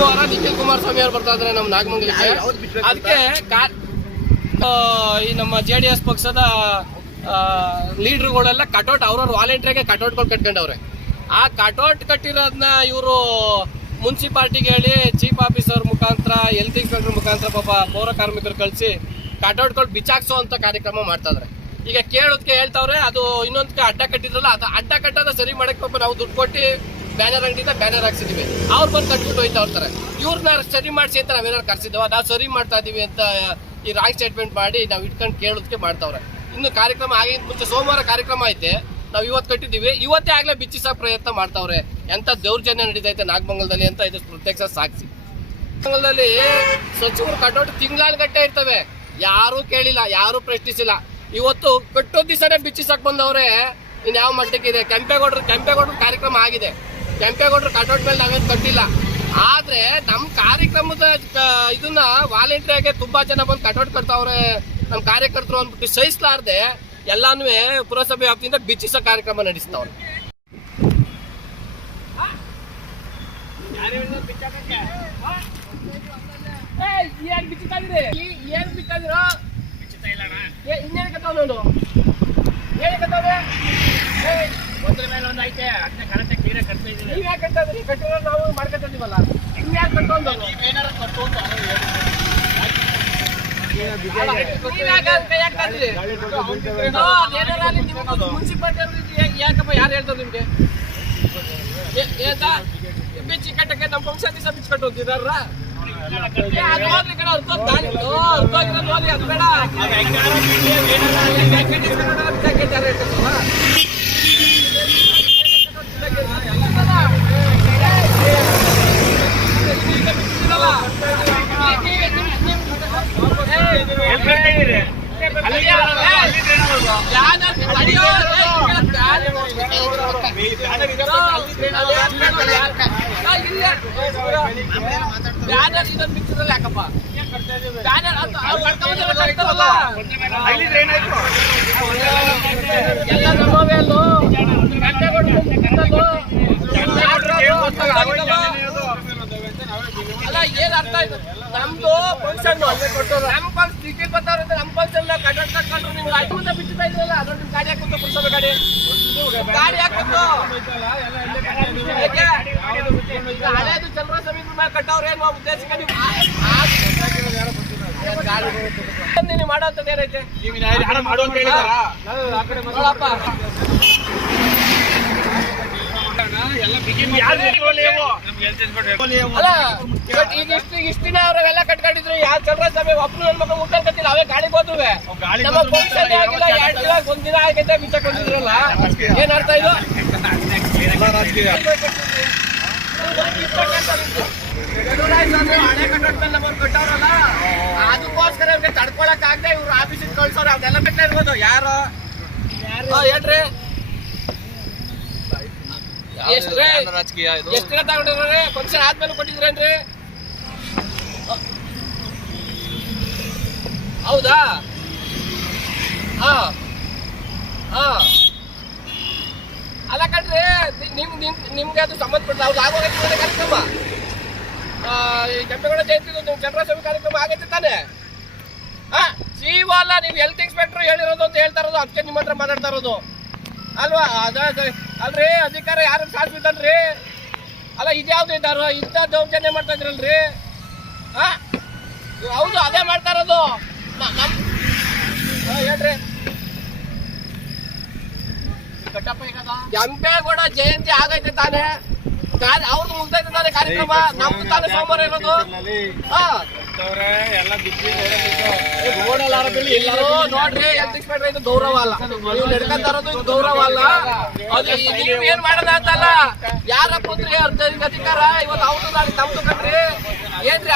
ಸೋಮವಾರ ನಿಖಿಲ್ ಕುಮಾರಸ್ವಾಮಿ ಅವ್ರು ಬರ್ತಾ ಇದ್ದಾರೆ ನಮ್ಮ ನಾಗಮಂಗಲಕ್ಕೆ. ಅದಕ್ಕೆ ಈ ನಮ್ಮ ಜೆ ಡಿ ಎಸ್ ಪಕ್ಷದ ಲೀಡರ್ಗಳೆಲ್ಲ ಕಟೌಟ್ ಅವ್ರವ್ರ ವಾಲಂಟಿಯರ್ಗೆ ಕಟೌಟ್ಗಳು ಕಟ್ಕೊಂಡವ್ರೆ. ಆ ಕಟೌಟ್ ಕಟ್ಟಿರೋದನ್ನ ಇವರು ಮುನ್ಸಿಪಾಲ್ಟಿಗೆ ಹೇಳಿ ಚೀಫ್ ಆಫೀಸರ್ ಮುಖಾಂತರ ಹೆಲ್ತ್ ಇನ್ಸ್ಪೆಕ್ಟರ್ ಮುಖಾಂತರ ಪಾಪ ಪೌರ ಕಾರ್ಮಿಕರು ಕಳಿಸಿ ಕಟೌಟ್ಗಳು ಬಿಚಾಕ್ಸೋ ಅಂತ ಕಾರ್ಯಕ್ರಮ ಮಾಡ್ತಾ ಇದ್ದಾರೆ ಈಗ ಕೇಳೋದಕ್ಕೆ ಹೇಳ್ತಾವ್ರೆ ಅದು ಇನ್ನೊಂದಕ್ಕೆ ಅಡ್ಡ ಕಟ್ಟಿದ್ರಲ್ಲ ಅದು ಅಡ್ಡ ಕಟ್ಟೋದ ಸರಿ ಮಾಡಕ್ಕೆ ಪಾಪ ನಾವು ದುಡ್ಡು ಕೊಟ್ಟು ಬ್ಯಾನರ್ ಅಂಗಡಿಯಿಂದ ಬ್ಯಾನರ್ ಹಾಕ್ಸಿದೀವಿ. ಅವ್ರು ಬಂದು ಕಟ್ಬಿಟ್ಟು ಹೋಯ್ತಾ ಇರ್ತಾರೆ. ಇವ್ರನ್ನ ಸರಿ ಮಾಡಿಸಿ ಅಂತ ನಾವೇನಾರು ಕರ್ಸಿದ್ವ ನಾವು ಸರಿ ಮಾಡ್ತಾ ಇದೀವಿ ಅಂತ ಈ ರಾಯ್ ಸ್ಟೇಟ್ಮೆಂಟ್ ಮಾಡಿ ನಾವು ಇಟ್ಕೊಂಡು ಕೇಳೋದಕ್ಕೆ ಮಾಡ್ತಾವ್ರೆ. ಇನ್ನು ಕಾರ್ಯಕ್ರಮ ಆಗಿಂದ ಮುಂಚೆ ಸೋಮವಾರ ಕಾರ್ಯಕ್ರಮ ಐತೆ. ನಾವು ಇವತ್ತು ಕಟ್ಟಿದ್ದೀವಿ ಇವತ್ತೇ ಆಗ್ಲೇ ಬಿಚ್ಚಿಸೋ ಪ್ರಯತ್ನ ಮಾಡ್ತಾವ್ರೆ. ಎಂತ ದೌರ್ಜನ್ಯ ನಡೀತೈತೆ ನಾಗಮಂಗಲದಲ್ಲಿ ಅಂತ ಇದು ಪ್ರತ್ಯಕ್ಷ ಸಾಕ್ಷಿ ನಾಗಮಂಗಲದಲ್ಲಿ ಸಚಿವರು ಕಟ್ಟೋಟ್ ಗಟ್ಟೆ ಇರ್ತವೆ. ಯಾರೂ ಕೇಳಿಲ್ಲ, ಯಾರೂ ಪ್ರಶ್ನಿಸಿಲ್ಲ. ಇವತ್ತು ಕಟ್ಟೋ ದಿವಸನೇ ಬಿಚ್ಚಿಸಕ್ ಬಂದವ್ರೆ. ಇನ್ನು ಯಾವ ಮಟ್ಟಕ್ಕಿದೆ? ಕೆಂಪೇಗೌಡರು ಕೆಂಪೇಗೌಡರು ಕಾರ್ಯಕ್ರಮ ಆಗಿದೆ. ಕೆಂಪೇಗೌಡರು ಕಟೌಟ್ ಮೇಲೆ ನಾವೇನು ಕಟ್ಟಿಲ್ಲ. ಆದ್ರೆ ನಮ್ಮ ಕಾರ್ಯಕ್ರಮದ ಇದನ್ನ ವಾಲಂಟಿಯರ್ ಆಗಿ ತುಂಬಾ ಜನ ಬಂದು ಕಟೌಟ್ ಕಟ್ತಾವ್ರೆ ನಮ್ಮ ಕಾರ್ಯಕರ್ತರು ಅಂದ್ಬಿಟ್ಟು ಸಹಿಸಲಾರ್ದೆ ಎಲ್ಲಾನು ಪುರಸಭೆ ವ್ಯಾಪ್ತಿಯಿಂದ ಬಿಚ್ಚಿಸೋ ಕಾರ್ಯಕ್ರಮ ನಡೆಸ್ತಾವ್ರೆ. ಏನ್ ಬಿಚ್ಚಿತಾಗಿರಿ ಏನ್ ಇನ್ನೇನು ಕತ್ತಾವ ನೋಡು. ಏನ್ ಒಂದ್ರ ಮೇಲೆ ಒಂದು ಐತೆ ಅದನ್ನ ಕರೆಕ್ಟ್ ಕ್ಲಿಯರ್ ಕಟ್ತಾ ಇದೀವಿ ನೀವ್ ಯಾಕೆ ಕಟ್ಟೋದ್ರಿ ಕಟ್ಟಿರೋ ನಾವು ಮಾಡ್ಕೊತೀವಲ್ಲ ಹಿಂಗ್ ಯಾಕೆ ಕಟ್ಟೋದು ನೀವೇನಾರ ಕೊಟ್ಟು ಅಂತ ಮುನ್ಸಿಪಾಲ್ಟಿ ಯಾಕಪ್ಪ ಯಾರು ಹೇಳ್ತಾರೆ ನಿಮ್ಗೆ? ಬಿಚ್ಚಿ ಕಟ್ಟಕ್ಕೆ ನಮ್ಮ ಫಂಕ್ಷನ್ ದಿವಸ ಬಿಚ್ಚಿ ಕಟ್ಟು ಹೋಗ್ತಿದಾರ ಹೋಗ್ಲಿ ಕಡೆ ಅರ್ಥ ಹೋಗ್ಲಿ ಅದು ಬೇಡ. ಜಾಕೆಟ್ ಜಾಕೆಟ್ ಯಾರು ಹೇಳ್ತಾರಲ್ಲ? ಬ್ಯಾನರ್ ಇದೆ ಗೊತ್ತಾ? ಅಲ್ಲಿಗೆ ಏನದು? ಅಲ್ಲಿಗೆ ಏನಾಯ್ತು? ಎಲ್ಲ. ಅಲ್ಲ, ಏನ್ ಅರ್ಥ ಆಯ್ತು ನಮ್ದು ಫಂಕ್ಷನ್ ನಮ್ ಫಂಕ್ಷನ್ ಅಂತ ನಮ್ ಕಟ್ಟಡ್ ಕಟ್ಕೊಂಡ್ರು ನೀವು ಆಯ್ತು ಮುಂದೆ ಬಿಟ್ಟಿತಾ ಇದ್ರಲ್ಲ ಅದೊಂದು ಗಾಡಿ ಹಾಕೊಂಡು ಪುರಸಭೆ ಗಾಡಿ ಗಾಡಿ? ಈಗ ಹಳೇದು ಚಂದ್ರ ಸಮೀಪ ಮೇಲೆ ಕಟ್ಟವ್ರೆ ಏನು ಉದ್ದೇಶಕ್ಕೆ ನೀವು ಮಾಡೋಂಥದ್ದು ಏನೈತೆ ನೀವು ಮಾಡು ಅಂತ ಹೇಳಿದಾರಾ? ನೋಡಪ್ಪ ಎಲ್ಲ ಬಿಗಿ ಯಾರು ಬೇಕು ನೀವು? ನೀವು. ಅಲ್ಲ ಬಟ್ ಈಗ ಇಷ್ಟು ಇಷ್ಟು ದಿನ ಅವ್ರೆಲ್ಲ ಕಟ್ಕೊಂಡಿದ್ರು ಯಾವ ಚಂದ್ರ ಸಭೆ ಒಬ್ರು ನನ್ನ ಮಗ ಮುಟ್ಟಂಕತ್ತಿಲ್ಲ ಅವೇ ಗಾಳಿಗೆ ಹೋದ್ರುವೆ. ನಮ್ಮ ಆಗಿಲ್ಲ ಎರಡು ದಿನ ಒಂದ್ ದಿನ ಆಗೈತೆ ಬಿಚ್ಚಕ್ ಬಂದಿದ್ರಲ್ಲ ಏನ್ ಅರ್ಥ ಇದು? ಹಳೆ ಕಟ್ಟಡ ನಮ್ಮವ್ರು ಕಟ್ಟವ್ರಲ್ಲ ಅದಕ್ಕೋಸ್ಕರ ಇವ್ರಿಗೆ ತಡ್ಕೊಳಕ್ ಆಗದೆ ಇವ್ರು ಆಫೀಸಿಗೆ ಕಳ್ಸೋರು ಅದೆಲ್ಲ ಬಿಟ್ಟೇ ಇರ್ಬೋದು. ಯಾರು? ಹಾ, ಹೇಳ್ರಿ. ಎಷ್ಟ್ರಿ? ಎಷ್ಟು ತಗೊಂಡ್ರಿ ಫಂಕ್ಷನ್ ಆದ್ಮೇಲೆ ಕೊಟ್ಟಿದ್ರೇನ್ರಿ ಹೌದಾ? ಹಾ. ಹಾ. ಅಲ್ಲ ಕಣ್ರಿ ನಿಮ್ ನಿಮ್ ನಿಮ್ಗೆ ಅದು ಸಂಬಂಧಪಟ್ಟ ಅವ್ರು ಆಗೋಗೈತೆ ಕಾರ್ಯಕ್ರಮ. ಕೆಂಪೇಗೌಡ ಜಯಂತಿ ಚಂದ್ರಸ್ವಾಮಿ ಕಾರ್ಯಕ್ರಮ ಆಗೈತೆ ತಾನೆ. ಹಾ ಜೀವ ಅಲ್ಲ ನೀವು ಹೆಲ್ತ್ ಇನ್ಸ್ಪೆಕ್ಟರ್ ಹೇಳಿರೋದು ಅಂತ ಹೇಳ್ತಾ ಇರೋದು ಅದಕ್ಕೆ ನಿಮ್ಮ ಹತ್ರ ಮಾತಾಡ್ತಾ ಇರೋದು. ಅಲ್ವಾ? ಅದ ಅಲ್ರಿ ಅಧಿಕಾರ ಯಾರು ಸಾಧಿಸಿದನ್ರಿ ಅಲ್ಲ ಇದ್ಯಾವ್ದು ಇದ್ದಾರೋ? ಇಂಥ ದೌರ್ಜನ್ಯ ಮಾಡ್ತಾ ಇದ್ರಲ್ರಿ? ಹಾ ಹೌದು ಅದೇ ಮಾಡ್ತಾ ಇರೋದು. ಹೇಳ್ರಿ. ಕೆಂಪೇಗೌಡ ಜಯಂತಿ ಆಗೈತೆ ತಾನೆ. ಅವ್ರದ್ದು ಮುಗ್ದೈತೆ ತಾನೇ ಕಾರ್ಯಕ್ರಮ. ನಮ್ದು ತಾನೇ ಸೋಮವಾರ ಇರೋದು. ಹಾ. ಎಲ್ಲರೂ ನೋಡ್ರಿ ಇದು ಗೌರವ ಅಲ್ಲ ನೀವು ಇದು ಗೌರವ ಅಲ್ಲ ಅದು ನೀವ್ ಏನ್ ಮಾಡೋಣ ಅಂತಲ್ಲ ಯಾರ ಪುತ್ರಿ ಅರ್ಧ ಅಧಿಕಾರ? ಇವತ್ತು ಅವ್ರದ್ದು ನಾಳೆ ತಮ್ದು ಏನ್ರಿ?